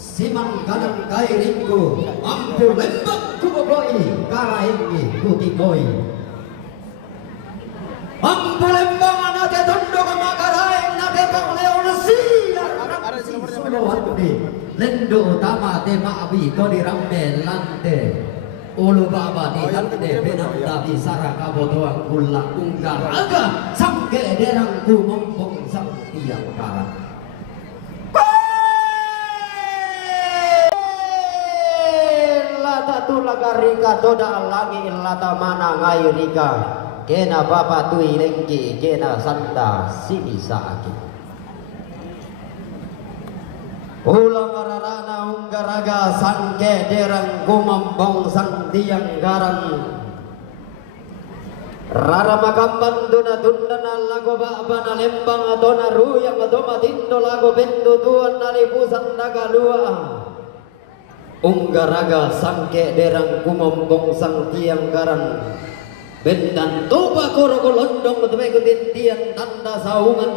Simang kadang kairingku ampu lembak kuboboi karaingi kutikoi ampu lembang anake tondo kamakarai nake pangleon siar lendo utama tema abi kodi rambe lante ulu baba di lante benanda bisara kabodoang kulak unggar aga samke derangku mompong sang tiang karat lagarika doda lagi illata mana ngairika kena bapa tui lengki kena sanda si bisa aki ulang rarana unggaraga sangke derang gumambong sang tiang garan rara makamban dona dundana lago ba'bana lembang adona ruyang adoma tindo lago bendo tuan nalipu sandaga lua unggaraga sangke derang kumombong sang tiang garan bendan toba koroko londong betuwe kutintian tanda saungan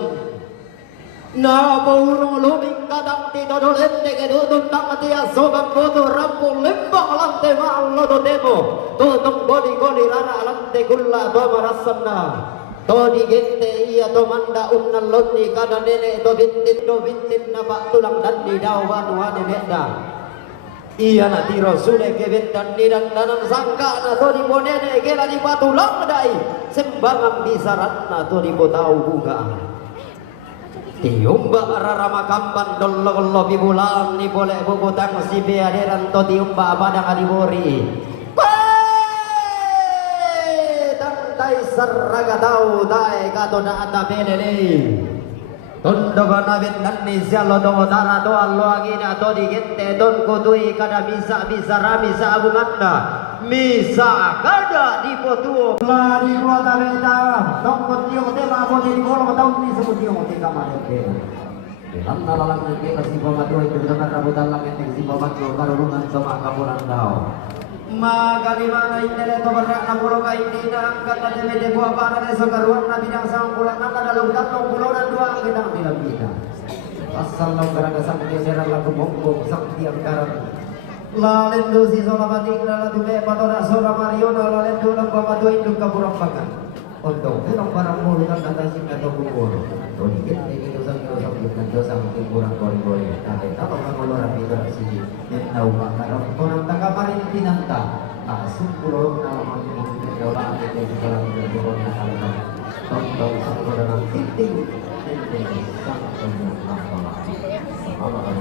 na paurung luming kadang ti dodol ente kedudun tang tia sobang bodo rampul lembang lante ma'allo do demo tutung bodi goli rara lante gulla do marasanna to di gente iya to manda unnal lonni kada nene do bintin na pak tulang dan di dawan wane beda iya na tiro sude kebet dan nidang danan sangka na to di bonene gela di patulang dai sembangan bisarat na to di botau bunga tiumba rarama kamban dollo bibulan ni boleh bubutang si beaderan to tiumba padang adibori tantai serraga tau dai kato na ata belele tondo gana bendan ni sialo do tara do allo agina to di gente don kutui kada bisa rami sa abunganda misa kada di potuo la di kota beta tong tio tema bo di kolong taun ni sebutio ti kamare ke lamna lalang ke si bama do itu dengan rabutan lang yang si bama do karulungan sama kapuran dao maka di mana ini to berak na pulau ka ini na angkat na de buah pada de sogaruan na bidang sang pulau na dalam tatlong pulau dan dua bidang kita asal lo garaga sang geseran lagu bombong sang tiang garan lalendo si sola batik la tume patora sola mariona lalendo lang pamado indung kapurang pagan untuk tinong barang mulu kan data sing atau kubur to dikit ini dosa kurang gori-gori tapi apa kalau rapi sini yang tahu makna orang tanggapan ini tinanta asum pulau nama orang kita juga lagi berdoa kalau tonton sama dengan titik sang apa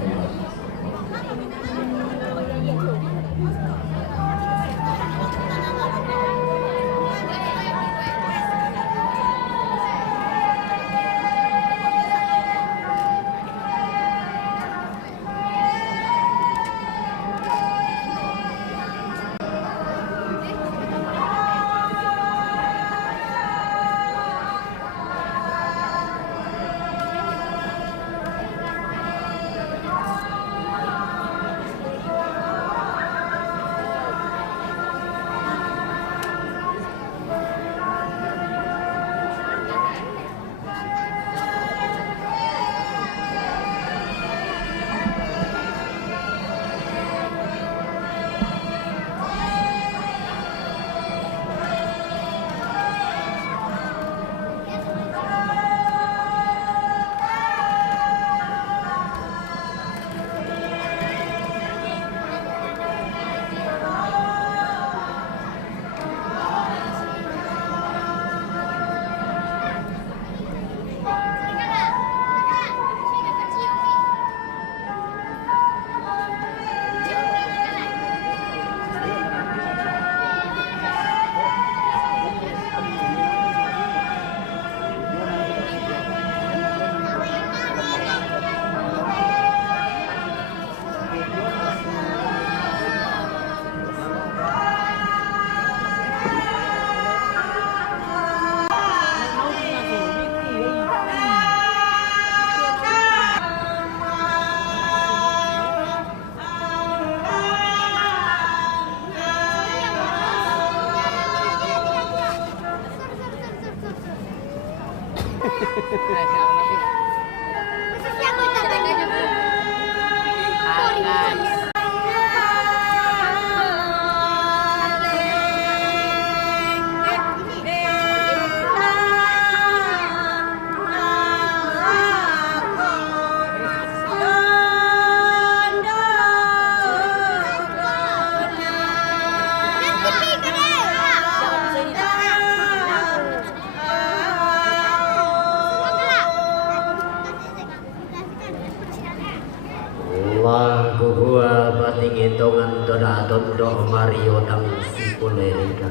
Lagu gua bating hitungan doda dondo Mario dang sipulerika.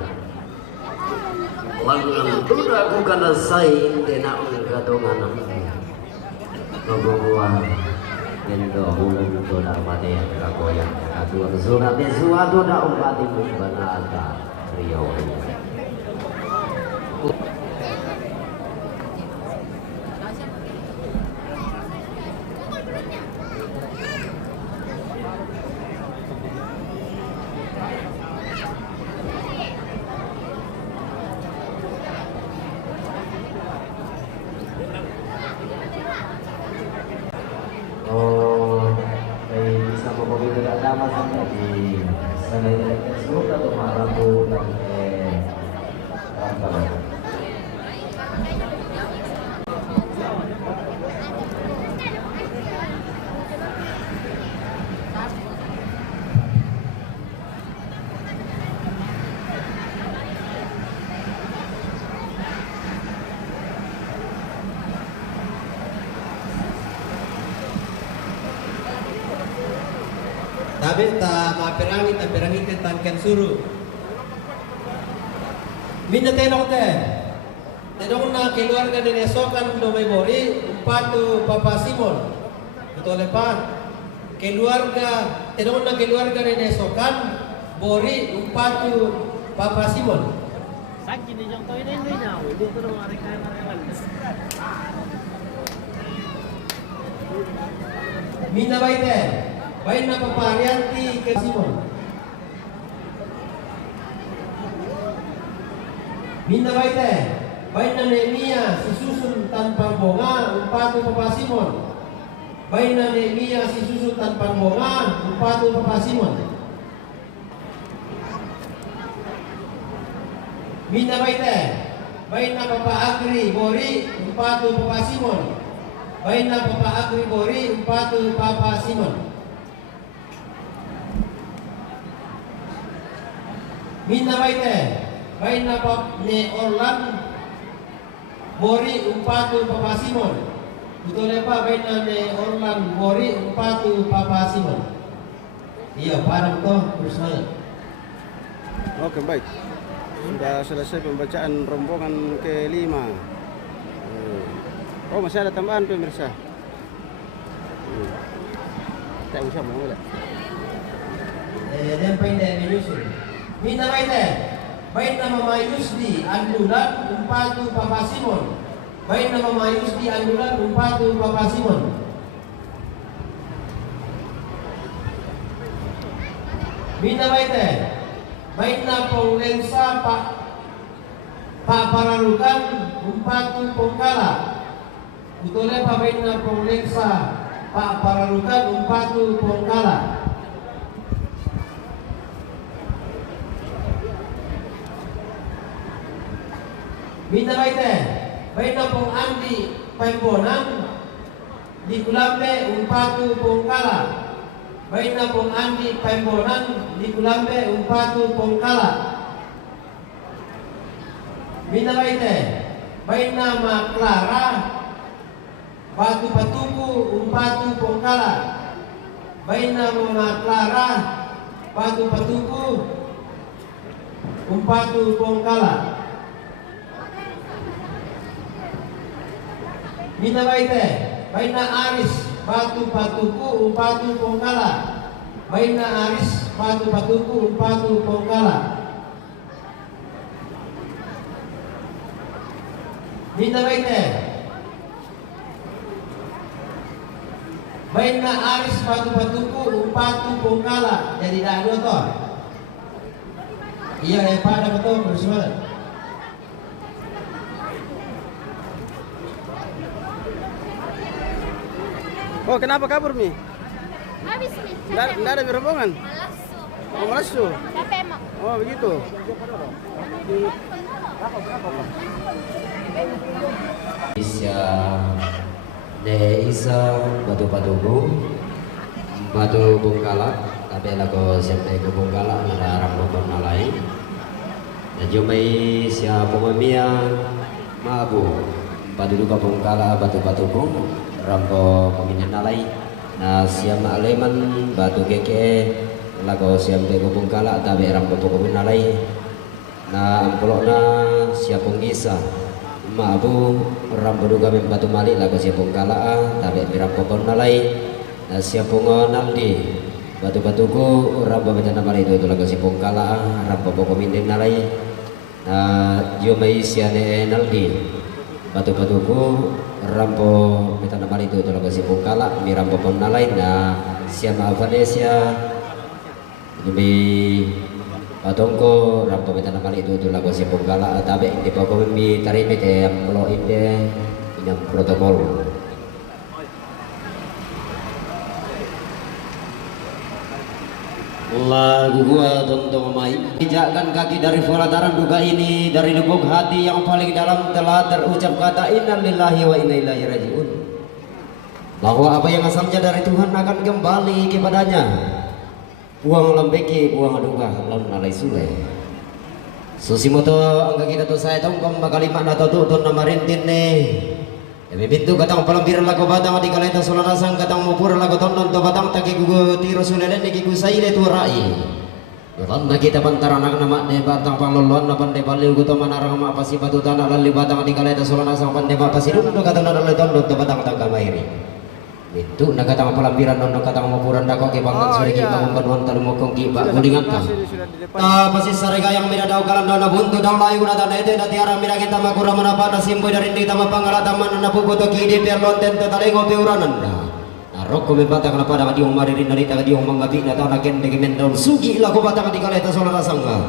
Langang doda ku kana saing dena ungga dongan. Lagu gua gendo hulun doda mane kagoyang kadua surat suatu doda umpati bana ada Rio. Tapi ta maperangi tankan suru. Minna tenok te. Tenok na keluarga ni Nesokan do may bori umpatu Papa Simon. Betul pa? Tenok na keluarga ni Nesokan bori umpatu Papa Simon. Sakit di jangkau ini na, itu terus mereka. Minna baite. Baik na paparianti ke Simon. Minna baite. Baik na Nehemia susun tanpa bunga umpatu Papa Simon. Baik na Nehemia susun tanpa bunga umpatu Papa Simon. Minna baite. Baik na Papa Agri bori umpatu Papa Simon. Baik na Papa Agri bori umpatu Papa Simon. Minna baite, baik na ne Orlan bori umpatu Papa Simon. Betul pa baik na ne Orlan bori umpatu Papa Simon. Iya, parang to terus. Oke, baik. Sudah selesai pembacaan rombongan kelima. Oh, masih ada tambahan pemirsa. Tak usah mau lah. Yang paling dah menyusul. Minna baite, baik na Mama Yusdi Andulan umpatu Papa Simon. Baik na Mama Yusdi Andulan umpatu Papa Simon. Minna baite, baik na Paulensa Pak Paralukan umpatu Pongkala. Betul pa baik na Paulensa Pak Paralukan umpatu Pongkala. Minna baite, baik na Pong Andi Pembonan di Kulambe umpatu Pongkala. Baik na Pong Andi Pembonan di Kulambe umpatu Pongkala. Minna baite, baik na Ma Clara Batu Patuku umpatu Pongkala. Baik na Ma Clara Batu Patuku umpatu Pongkala. Minna baite, baik na Aris Batu Patuku umpatu Pongkala. Baik na Aris Batu Patuku umpatu Pongkala. Minna baite, baik na Aris Batu Patuku umpatu Pongkala. Jadi dah dua toh. Iya, pada betul bersama. Oh, kenapa kabur, Mi? Habis nih. Nggak ada rombongan? Malasu. Oh, malasu. Capek emang. Oh, begitu. Isya de isa batu bungkala tapi lagu siapa ke bungkala ada orang bopon lain dan jumai siapa pemia mabu batu duka bungkala batu bung rampo peminen lain nah siapa aleman batu keke lagu siapa ke bungkala tapi rampo peminen lain nah ampulokna siapa ngisa Maabu rambo duga batu malik lagu siapung kalaa tabe mirap popon nalai na siapung naldi batu-batuku rambo bencana malik itu lagu siapung kalaa rambo pokok minden nalai na jomai siane naldi batu-batuku rambo bencana malik itu lagu siapung kalaa mirap popon nalai na siapa Vanesia lebih Atongko rampo betana kali itu lagu si punggala tabe di pokok mi tarime te amlo inde inam protokol lagu gua tonton mai pijakkan kaki dari volataran duga ini dari lubuk hati yang paling dalam telah terucap kata innalillahi wa inna ilaihi rajiun bahwa apa yang asalnya dari Tuhan akan kembali kepadanya. Buang lembeki, buang aduga, lalu nalai sule. Susimoto angka kita tuh saya tongkong makalimat na tuh nama rintin nih. Demi pintu katang palampiran lagu batang di kaleta sulanasang katang mupur lagu tonon to batang taki gugu tiro sulelen di gugu saile tu rai. Yolanda kita pantara anak nama de batang panglolon na pande baliu guto manarang ma pasi batu tanah lali batang di kaleta sulanasang pande ma pasi dulu katang na lali tonon to batang tangga mairi. Itu nak kata palampiran non kata mapuran dako ke bangkan sore ki bangun banuan talu mokong ki bak gulingan ta. Ta pasi sarega yang mira dau kalam dana buntu dang lai guna dana ete na tiara mira kita makura manapa na simboy dari ndi tama pangala taman na pugo to ki di per lonten to talengo pe uranan da. Na rokko me batang na pada di umari rin narita di umang gabi na ta na ken de mendon sugi la ko batang di kaleta sola sangga.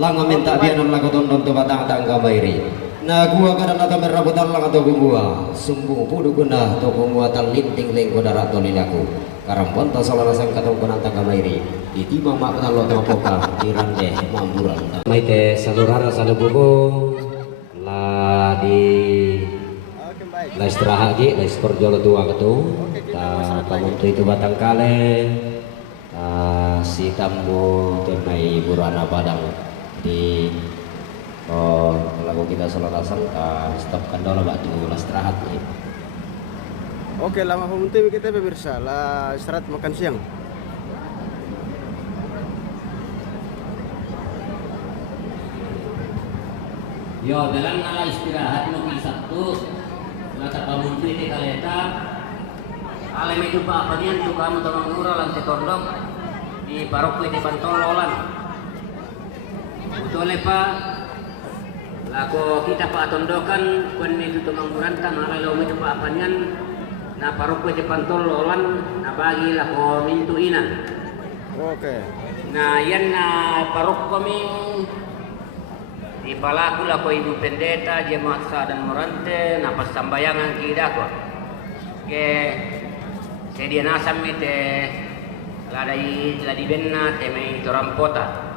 Langa menta bianan la ko tondon to batang tangga mairi. Nah gua kadang kata merabutan lang atau gua sumbung pudu guna atau gua linting lengko darat tolilaku karampon ta salah sang katong penantang kamairi iti mama kenal lo topoka dirande mamburan maite salurara salubugo la di la istirahat gi la skor jolo tua ketu ta kamu itu batang kale si tamu temai burana padang di oh lagu kita selarasan stopkan dulu batu istirahat nih. Oke, lama pemuntim kita pemirsa lah istirahat makan siang. Yo, dalam nala istirahat mungkin Sabtu, lata pamunti di kaleta, alem itu pak apa dia tuh kamu tolong murah lantai tondok di parokku di Pantololan. Betul pak. Ako kita pa atondokan kun medyo tumangguran kan alalaw medyo pa apanyan na parokwe di Pantololan na bagi lako mintuinan. Oke. Na yan na parok kami di palaku lako Ibu Pendeta Jemaat dan Morante na pasambayangan kita ko. Ke sedia nasam te ladai benna temai torampota.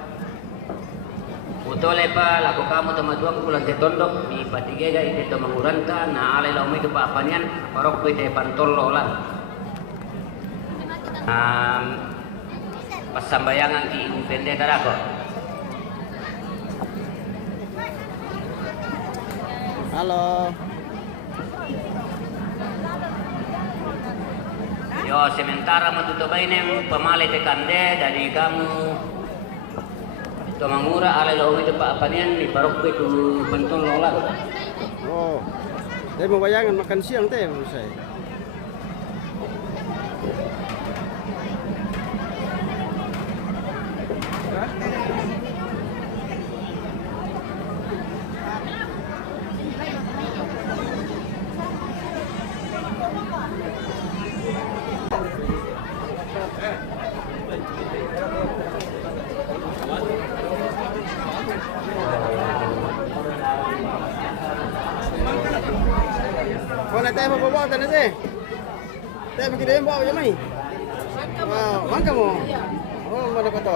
Utole pa lako kamu tamaduang kulang te tondok di patigega ite tomanguranta na alay laumi tu pa apanyan parok ko ite Pantololan. Pasambayangan ki Ibu Pendeta dako. Halo. Yo sementara matutubainem pamale te kande dari kamu Tumangura alay laumi tu pa apanyan di parok ko itu Pantololan. Oh. Saya mau bayangan makan siang teh saya. Kau nanti apa bawa tadi teh? Teh begitu yang bawa jamai. Wow, mana kamu? Oh, mana kata?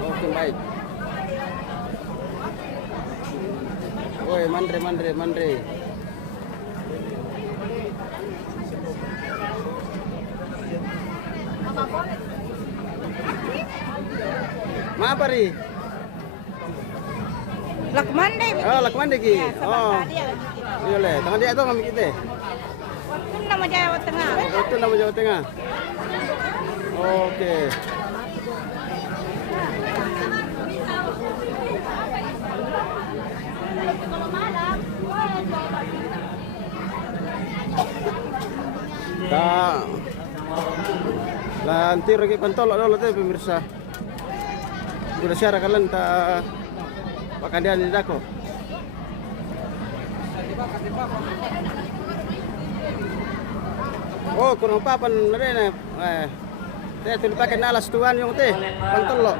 Oke, baik. Woi, mandre. Apa ri? Lakman deh. Oh, lakman deh ki. Ya, Oh, dia. iya le. Tangan dia tu kami kita. Itu nama Jawa Tengah. Itu nama Jawa Tengah. Oke. Tak. Lanti lagi pentol dulu teh pemirsa. Sudah siara kalian tak pakai dia di dako. Oh, kurang papan ada nih. Teh tu pakai nalas tuan yang teh pentol lo.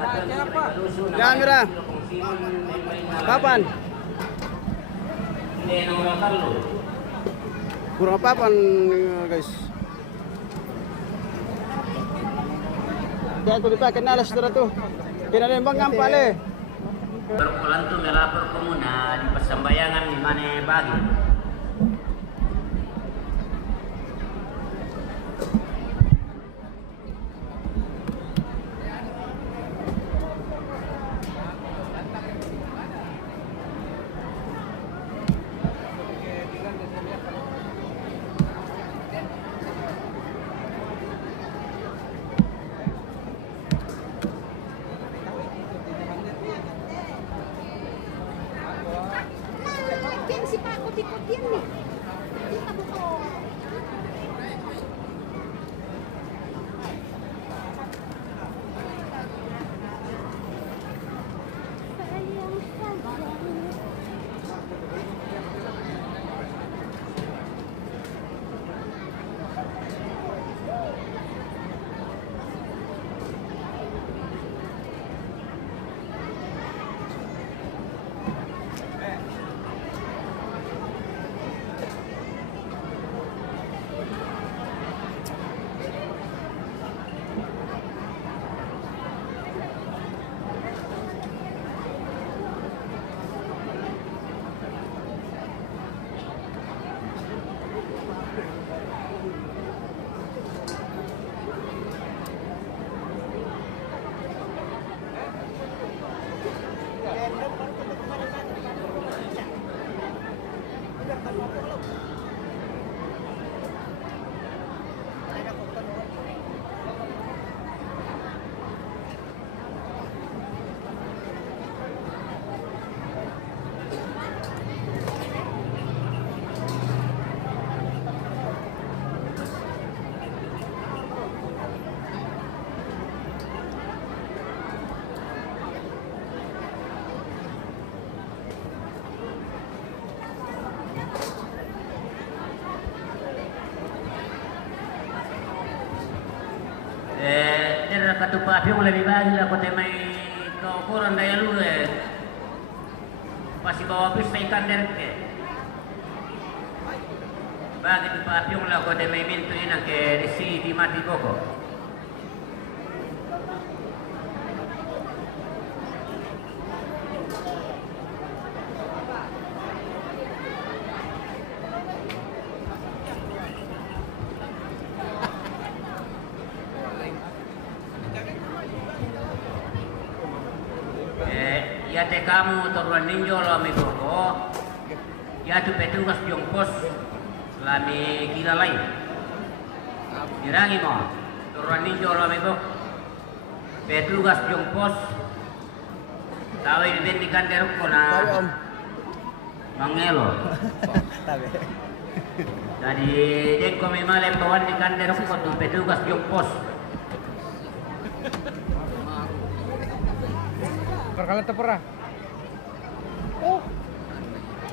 Kamera. Papan. Kurang papan guys. Teh tu dipakai nalas tu. Kena lembang ngampale. Berpulang tu melapor komuna di persembayangan di mana bagi. Yan si Paco Tikot yan eh. Kita mo ko. Dia katupa api lebih bagus lah kau temai kau kurang daya lu pasti bawa pista ikan derke bagi tu api lah kau temai mintu ina ke resi di mati koko. Ya te kamu turun ninjo lo mi koko, ya tu petugas jongkos lami gila lain. Dirangi mo, turun ninjo lo mi koko, petugas jongkos, tahu ini bendikan deruk kona mangelo. Jadi dek kami malam kawan di kan deruk kotu petugas jongkos. Bakalan terperah. Oh.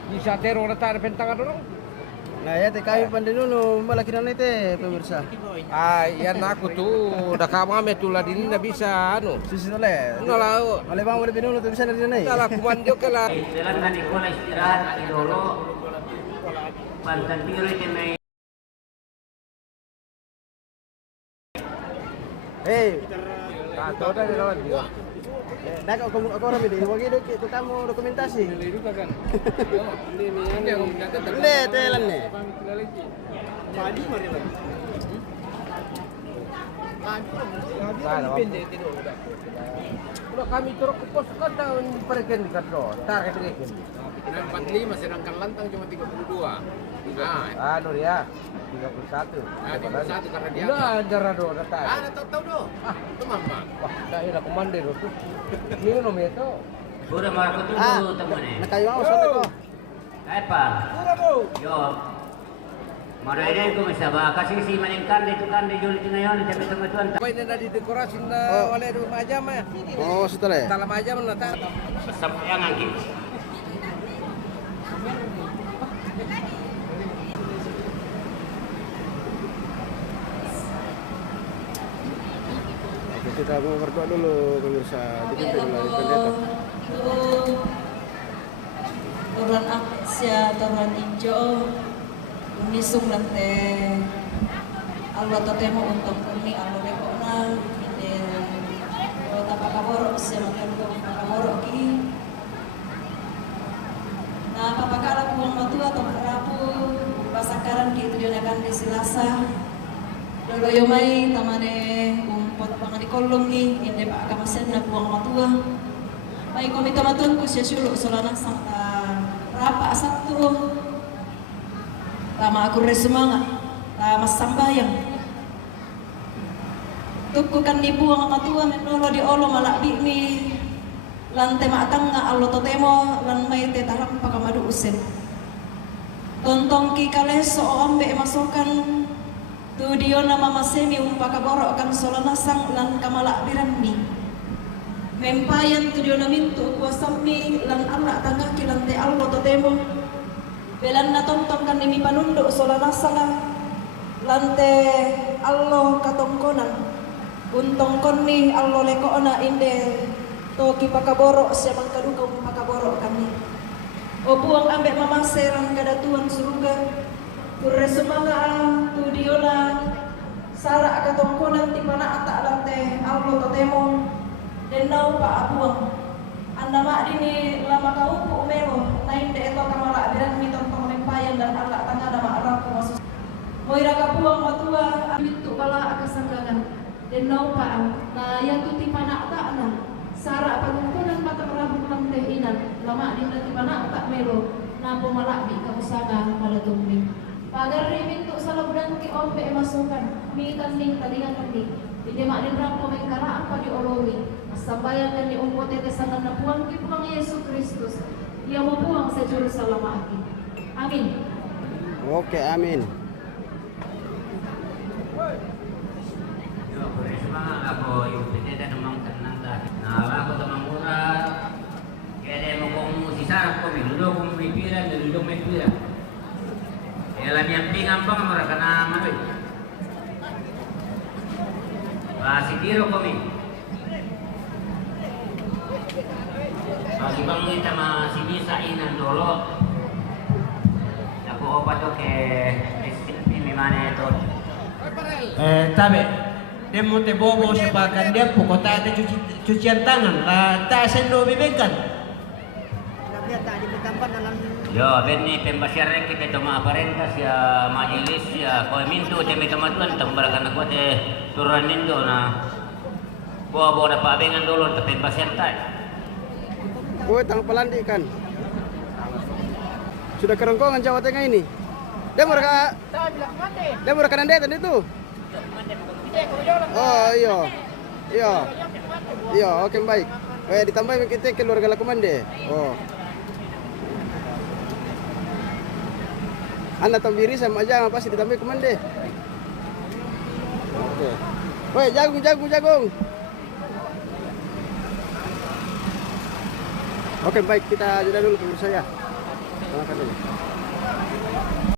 Bisa teror tak ada pentangan orang. Nah ya teh kami pandai dulu malaki na teh pemirsa. Yan aku tuh udah kamame tuh lah dini nggak bisa anu. Sisi tole. Nala, Oleh bang boleh dulu tuh bisa dari sana. nala kumandyo ka lah. Jalan tadi kola istirahat lagi dulu. Pantan tiru itu main. Tahu dah dia lawan dia. Nah aku orang ini, wagi dok itu kamu dokumentasi. Ini yang mencatat. Le telan nih. Udah kami turun ke pos kan tahun pergen di kantor. Tar ke pergen. 45 sedangkan lantang cuma 32. Nah, Anu ya. 31. nah 31 karena dia. Udah ada rado datang. Tahu do. Itu mama. Wah, dah ina komander tu. Ini nomor itu. Udah mau aku tunggu temen nih. Nak kayu awas satu kok. Apa? Yo. Marahin ko bisa ba kasi si maningkan dito kan di juli ngayon tapi teman-teman. Kau ini ada di dekorasi na oleh rumah aja mah. Oh setelah. Dalam aja mana tak. Sayang lagi. Oke, kita mau berdoa dulu pemirsa. Dipimpin oleh pendeta. Turan aksya, turan ijo, unisung lante. Allah totemo untuk kami, Allah rekona, ide. Tapakaborok siya makan ko tapakaborok ki. Nah, papakala buang matu atau rapu, pasakaran ki itu dia akan disilasa. Lolo mai tamane umpot mga di kolong ki, inde pa kamasen na buang matua. May komite matun ko siya sulok solanang sang rapa satu. Tama aku resumanga, tama sambayang. Tukukan di buang matua menolo di olo malakbi mi lante matang nga allo totemo lan may tetaram pakamadu usen. Tontong ki kaleso o ambe masukan tudio nama masemi umpakaborok kan solanasang lan kamalakbiran mi. Mempayan tudio namintu kuasami lan anak tangga kilante allo totemo. Belan na tonton kan nimi panunduk solanasang lante allo katongkonan. Untong koni allo lekoona inde toki pakaborok siya mangkaduka pakaborok kami. O buang ambek mamaseran kadatuan surga. Kurre sumanga tudiola sara katongkonan ti pana ata lante allo totemo. Denau pa abuang. Anda mak dini lama kaupu melo nain de eto kamala biran mi tontong mempayan dan alak tangga nama araku masus. Moira kapuang matua abitu bala akasanggangan. Denau pa na yatu ti pana ata na sara patungkunan patang rabuk lang tehinan lama dini ti pana ata melo na pumalakbi kamusanga malatumbi. Pagar rimin tu salabudan ki ombe masukan mitan ning talingan ni. Hindi manin rang may karaan pa di olowi. Sambayan kan ni umpo tete sangan na puang ki puang Yesus Kristus. Ia mo puang sa Jerusalem aki. Amin. Oke, amin. Yo, semangat ako yung pineda namang kanang dahil. Nala ko tamang murah. Kaya mo kung sisarap ko, minulo kung may pira, minulo may pira. Kaya lang yung pingang bang mura ka na manoy. Sikiro kami. Bagi bang kita masinisain ang dolo. Ako opa to ke SPP mimane to. Tabe, demo te bobo sa pagkandep po, kung tayo cucian tangan, tayo sendo bibigan. Yo, benni pembasiarek kita to maaparentas ya majelis ya ko mintu te metamatuan tong barakan ko te turunan nindo na bawa na pabengan dulu te pembasiar tay. Woi, tang pelandi kan. Sudah kerongkongan Jawa Tengah ini. Dia mereka nande tadi itu. Oh iya. Iya. Iya, oke baik. Ditambah kita keluarga Lakumande. Oh. Anda tambiri sama aja pasti ditambah Kumande. Oke. Woi, jagung. Oke baik, kita jeda dulu pemirsa ya. Selamat dulu.